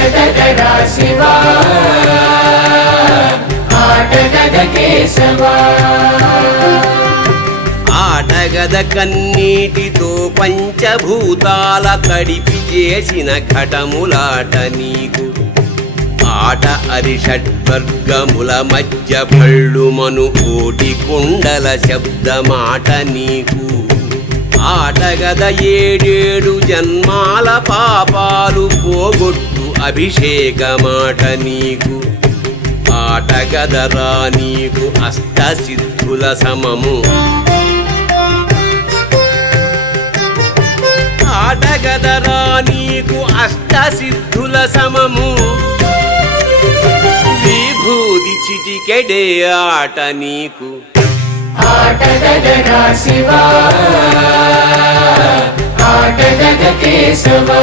ఆటగదరా శివా ఆటగద కేశవా ఆటగద కన్నీటితో పంచభూతాల తడిపి చేసిన ఘటములాట నీకు ఆట అరిషడ్వర్గముల మధ్య భళ్ళుమను కోటి కుండల శబ్దమాట నీకు ఆటగద ఏడేడు జన్మాల పాపాలు పోగొట్టు అభిషేకమాట నీకు ఆటగదరా నీకు అష్టసిద్ధుల సమము ఆటగదరా నీకు అష్టసిద్ధుల సమము విభూది చిటికెడే ఆట నీకు ఆటగదరా శివా ఆటగద కేశవా